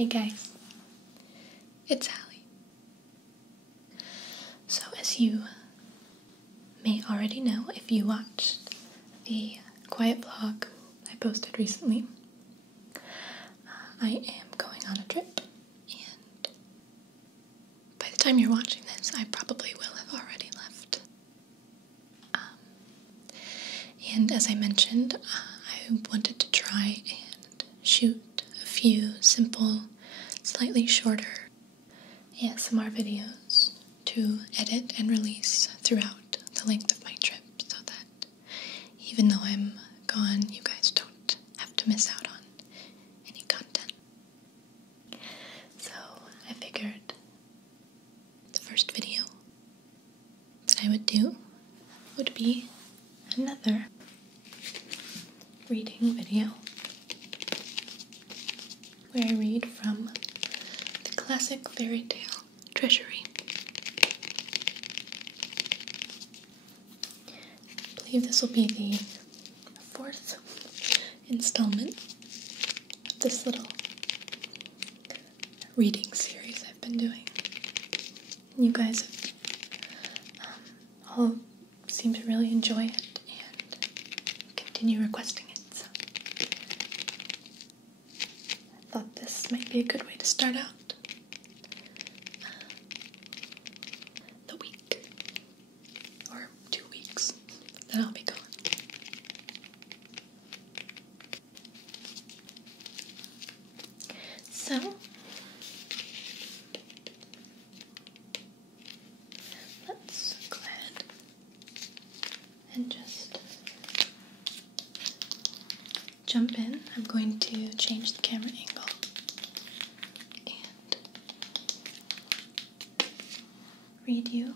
Hey guys, it's Hallie. So as you may already know if you watched the quiet vlog I posted recently, I am going on a trip, and by the time you're watching this, I probably will have already left. And as I mentioned, I wanted to try and shoot a few simple, slightly shorter ASMR videos to edit and release throughout the length of my trip so that even though I'm gone, you guys don't have to miss out on any content. So I figured the first video that I would do would be another reading video where I read from the classic fairy tale Treasury. I believe this will be the fourth installment of this little reading series I've been doing. You guys have all seem to really enjoy it and continue requesting it, so I thought this might be a good way to start out the week, or 2 weeks, that I'll be gone. So, let's go ahead and just jump in. I'm going to change the camera angle and read you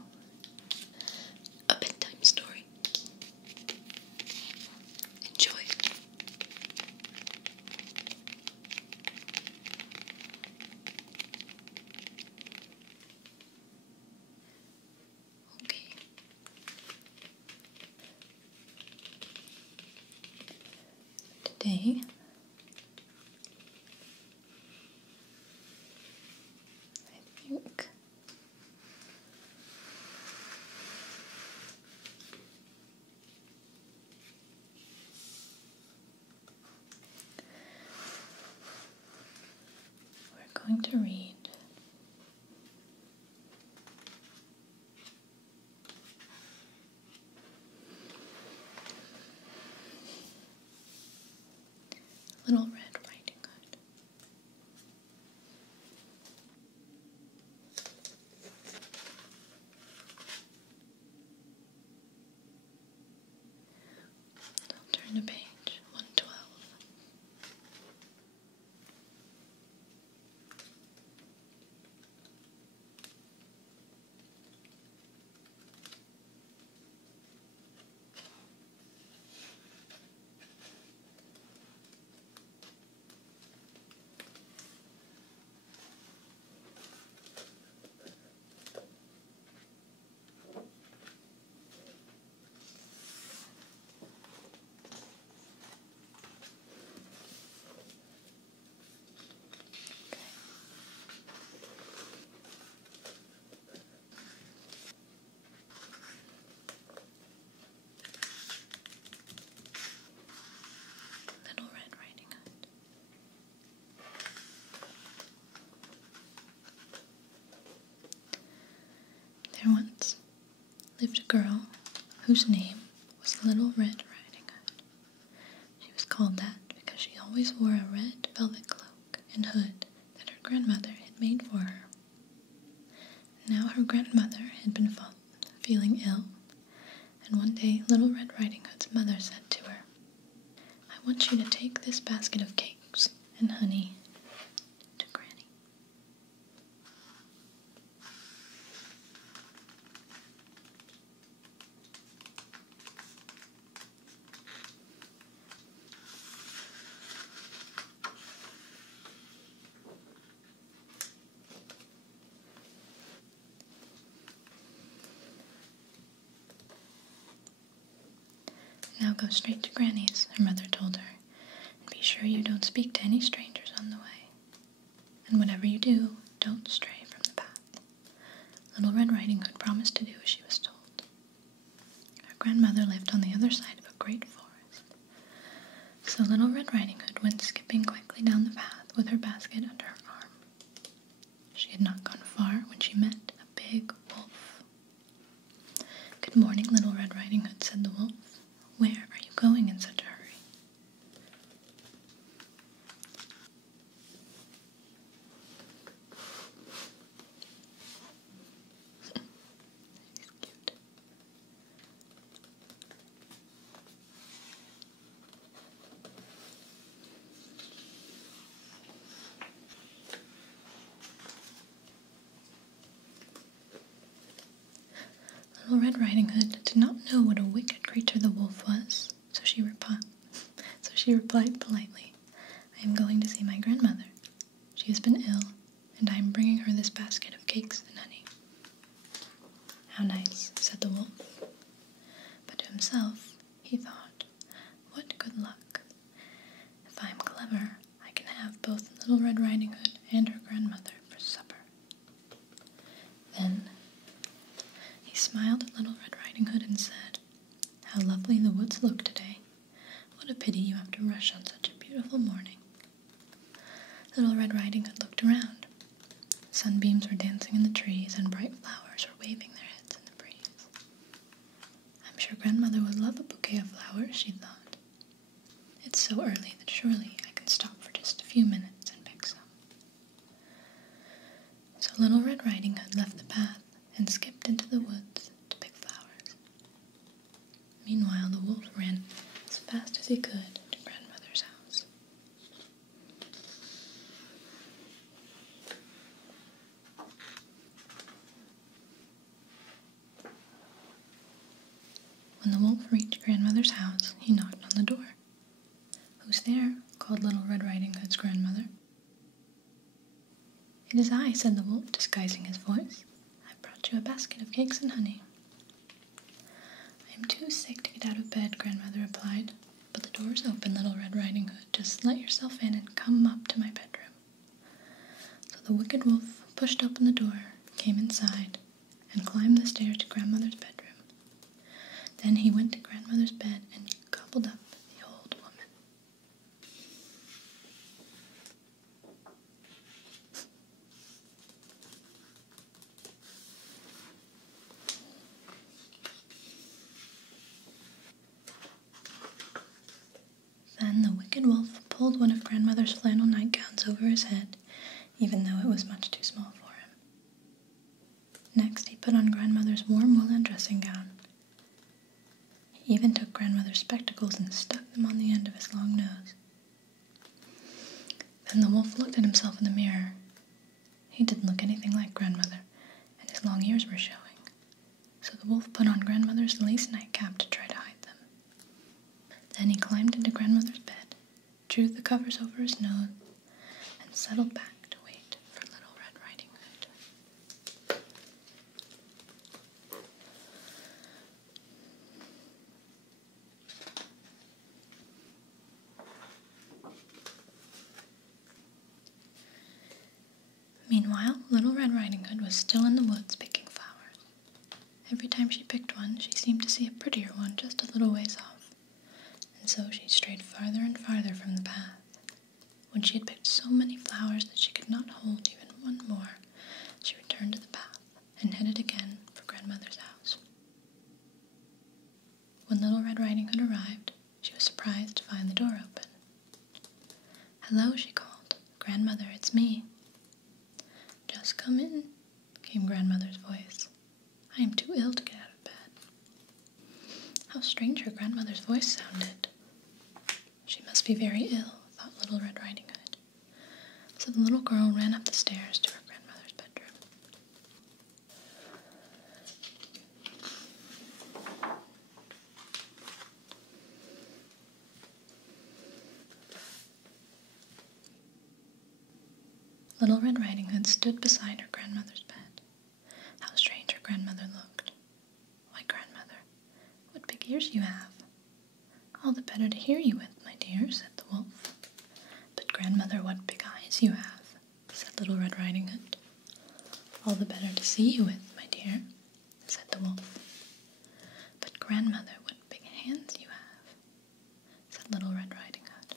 a bedtime story. Enjoy. Okay. Today, I think we're going to read Little Red Riding Hood. I'll turn to page 112. Little Red Riding Hood. There once lived a girl whose name was Little Red Riding Hood. She was called that because she always wore a red velvet cloak and hood that her grandmother had made for her. Now her grandmother had been feeling ill, and one day Little Red Riding Hood's mother said to her, "I want you to take this basket of cakes and honey to Granny." "Now go straight to Granny's," her mother told her, "and be sure you don't speak to any strangers on the way." and whatever you do, don't stray from the path. Little Red Riding Hood promised to do as she was told. Her grandmother lived on the other side of a great forest. So Little Red Riding Hood went skipping quickly down the path with her basket under her arm. She had not gone far when she met a big wolf. "Good morning, Little Red Riding Hood," said the wolf. "Where are you going in such a hurry?" She's cute. Little Red Riding Hood did not know what a wicked creature the wolf was, so she replied politely, "I am going to see my grandmother. She has been ill, and I am bringing her this basket of cakes and honey." "How nice," said the wolf. But to himself, he thought, "What good luck. If I am clever, I can have both Little Red Riding Hood and her grandmother for supper." Then he smiled at Little Red Riding Hood and said, "How lovely the woods look today. What a pity you have to rush on such a beautiful morning." Little Red Riding Hood looked around. Sunbeams were dancing in the trees, and bright flowers were waving their heads in the breeze. "I'm sure grandmother would love a bouquet of flowers," she thought. "It's so early that surely I can stop for just a few minutes and pick some." So Little Red Riding Hood left the path and skipped into the woods to pick flowers. Meanwhile, the wolf ran as fast as he could to grandmother's house. When the wolf reached grandmother's house, he knocked on the door. "Who's there?" called Little Red Riding Hood's grandmother. "It is I," said the wolf, disguising his voice. "I brought you a basket of cakes and honey." "I am too sick to get out of bed," grandmother replied. "But the door is open, Little Red Riding Hood. Just let yourself in and come up to my bedroom." So the wicked wolf pushed open the door, came inside, and climbed the stairs to grandmother's bedroom. Then he went to grandmother's bed and gobbled up the old woman. Then the wicked wolf pulled one of grandmother's flannel nightgowns over his head, even though it was much too small for him. Next, he put on grandmother's warm woolen dressing gown. He even took grandmother's spectacles and stuck them on the end of his long nose. Then the wolf looked at himself in the mirror. He didn't look anything like grandmother, and his long ears were showing. So the wolf put on grandmother's lace nightcap to try to hide them. Then he climbed into grandmother's bed, drew the covers over his nose, and settled back to wait for Little Red Riding Hood. Meanwhile, Little Red Riding Hood was still in the woods picking flowers. Every time she picked one, she seemed to see a prettier one just a little ways off, and so she strayed farther and farther from the path. When she had picked so many flowers that she could not hold even one more, she returned to the path and headed again for grandmother's house. When Little Red Riding Hood arrived, she was surprised to find the door open. "Hello," she called. "Grandmother, it's me." "Just come in," came grandmother's voice. "I am too ill to get out of bed." How strange her grandmother's voice sounded. She must be very ill, thought Little Red Riding Hood. So the little girl ran up the stairs to her grandmother's bedroom. Little Red Riding Hood stood beside her grandmother's bed. How strange her grandmother looked. "Why, grandmother, what big ears you have." "All the better to hear you with, my dear," said the wolf. "But grandmother, what big eyes you have," said to see you with, my dear," said the wolf. "But, grandmother, what big hands you have," said Little Red Riding Hood.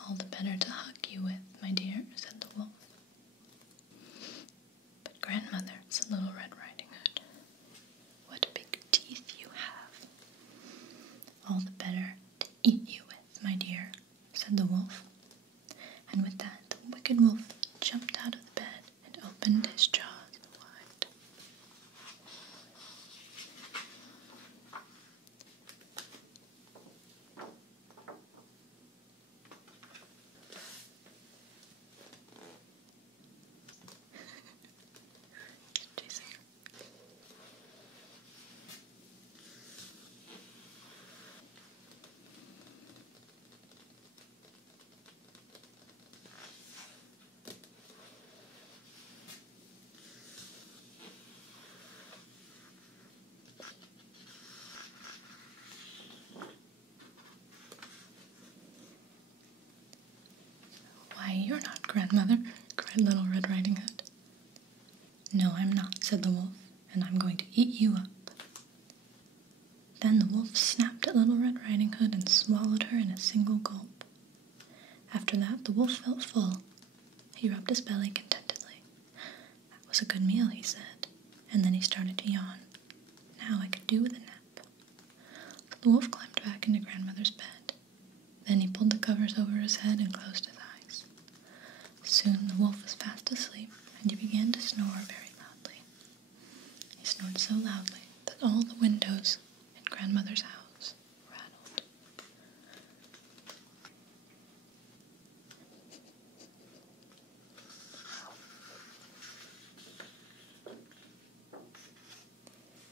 "All the better to hug you with, my dear," said the wolf. "But, grandmother," said Little Red Riding Hood, "what big teeth you have." "All the better to eat you with, my dear," said the wolf. And with that, the wicked wolf jumped out of the bed and opened his jaws wide. Chasing her. "Why, you're not grandmother," cried Little Red Riding Hood. "No, I'm not," said the wolf, "and I'm going to eat you up." Then the wolf snapped at Little Red Riding Hood and swallowed her in a single gulp. After that, the wolf felt full. He rubbed his belly contentedly. "That was a good meal," he said, and then he started to yawn. "Now I could do with a nap." So the wolf climbed back into grandmother's bed. Then he pulled the covers over his head and closed his eyes. Soon the wolf was fast asleep, and he began to snore very loudly. He snored so loudly that all the windows in grandmother's house rattled.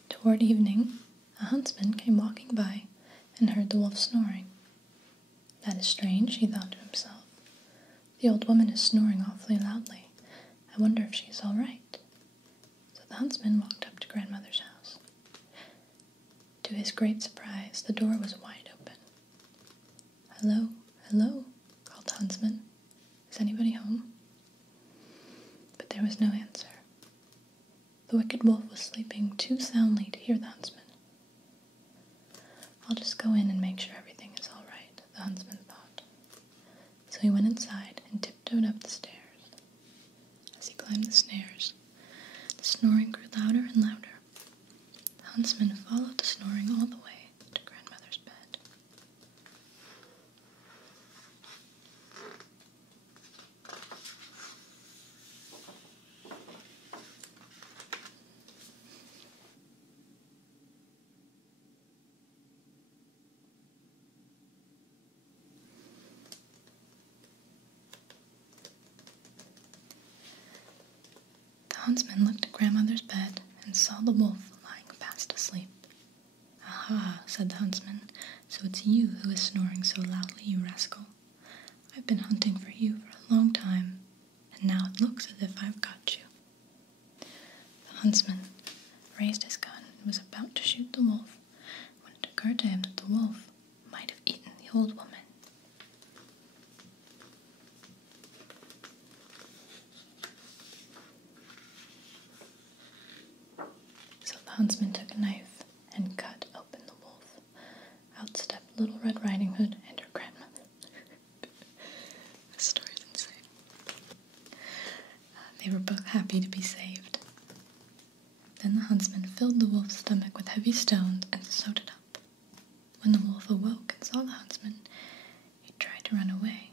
Toward evening, a huntsman came walking by and heard the wolf snoring. "That is strange," he thought to himself. "The old woman is snoring awfully loudly. I wonder if she is all right." So the huntsman walked up to grandmother's house. To his great surprise, the door was wide open. "Hello, hello," called the huntsman. "Is anybody home?" But there was no answer. The wicked wolf was sleeping too soundly to hear the huntsman. "I'll just go in and make sure everything is all right," the huntsman thought. So he went inside and tiptoed up the stairs. As he climbed the stairs, the snoring grew louder and louder. The huntsman followed the snoring all the way to grandmother's bed. The huntsman looked at grandmother's bed and saw the wolf lying fast asleep. "Aha," said the huntsman, "so it's you who is snoring so loudly, you rascal. I've been hunting for you for a long time, and now it looks as if I've got you." The huntsman raised his gun and was about to shoot the wolf when it occurred to him that the wolf might have eaten the old woman. So the huntsman took a knife and cut open the wolf. Out stepped Little Red Riding Hood and her grandmother. This story's insane. They were both happy to be saved. Then the huntsman filled the wolf's stomach with heavy stones and sewed it up. When the wolf awoke and saw the huntsman, he tried to run away,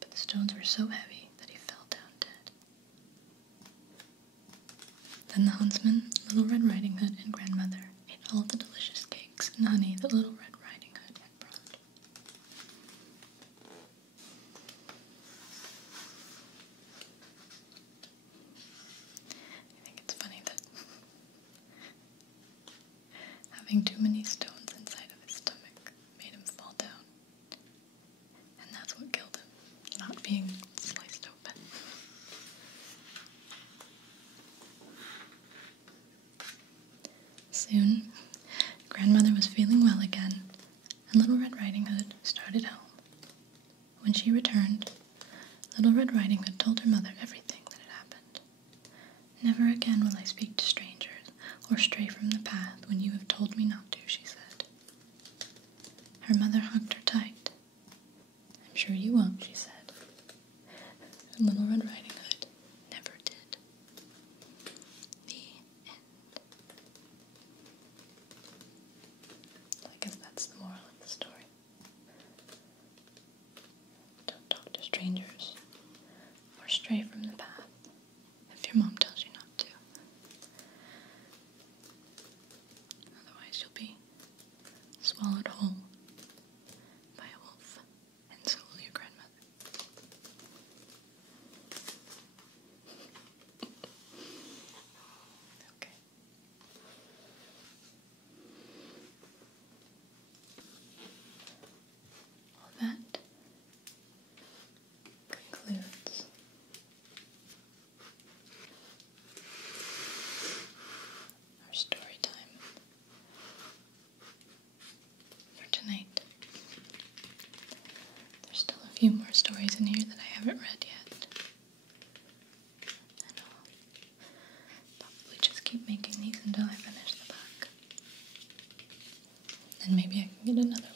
but the stones were so heavy that he fell down dead. Then the huntsman, Little Red Riding Hood, and grandmother ate all the delicious cakes and honey that Little Red Riding Hood had brought. I think it's funny that having too many stones inside of his stomach made him fall down. And that's what killed him, not being sliced open. Soon, grandmother was feeling well again, and Little Red Riding Hood started home. When she returned, Little Red Riding Hood told her mother everything that had happened. Never again will I speak to strangers or stray from the path when you have told me not to, she said. Her mother hugged her tight. I'm sure you won't, she said. And Little Red Riding Hood never did. The end. So I guess that's the moral of the story. Don't talk to strangers or stray from the path if your mom tells you not to. Otherwise you'll be swallowed whole by a wolf, and so will your grandmother. Okay. Well, that concludes our story time for tonight. There's still a few more stories in here that I haven't read yet. And I'll probably just keep making these until I finish the book. And maybe I can get another one.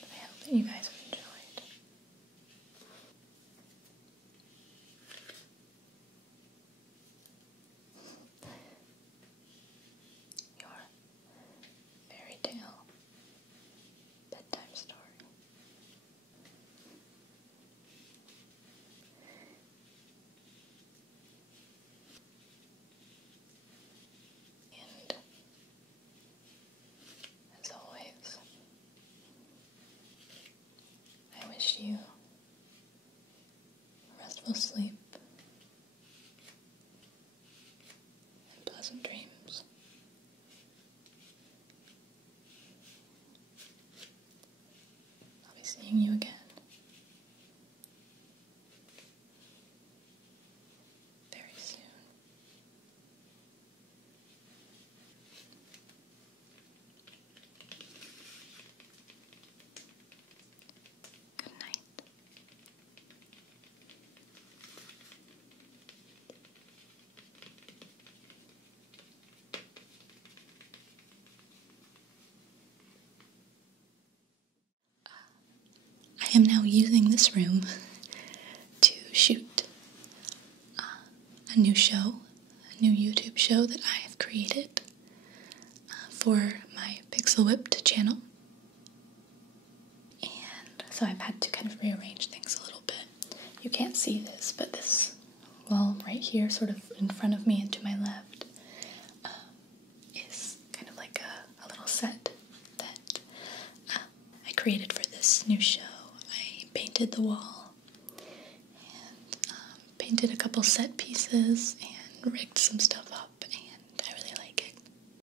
But I hope that you guys have enjoyed. Your fairy tale bedtime story. And as always, I wish you restful sleep and pleasant dreams. I'll be seeing you again very soon. Good night. I am now using this room to shoot a new show, a new YouTube show that I have created for my Pixel Whipped channel. And so I've had to kind of rearrange things a little bit. You can't see this, but this wall right here, sort of in front of me and to my left, is kind of like a little set that I created for this new show. I painted the wall and painted a couple set pieces and rigged some stuff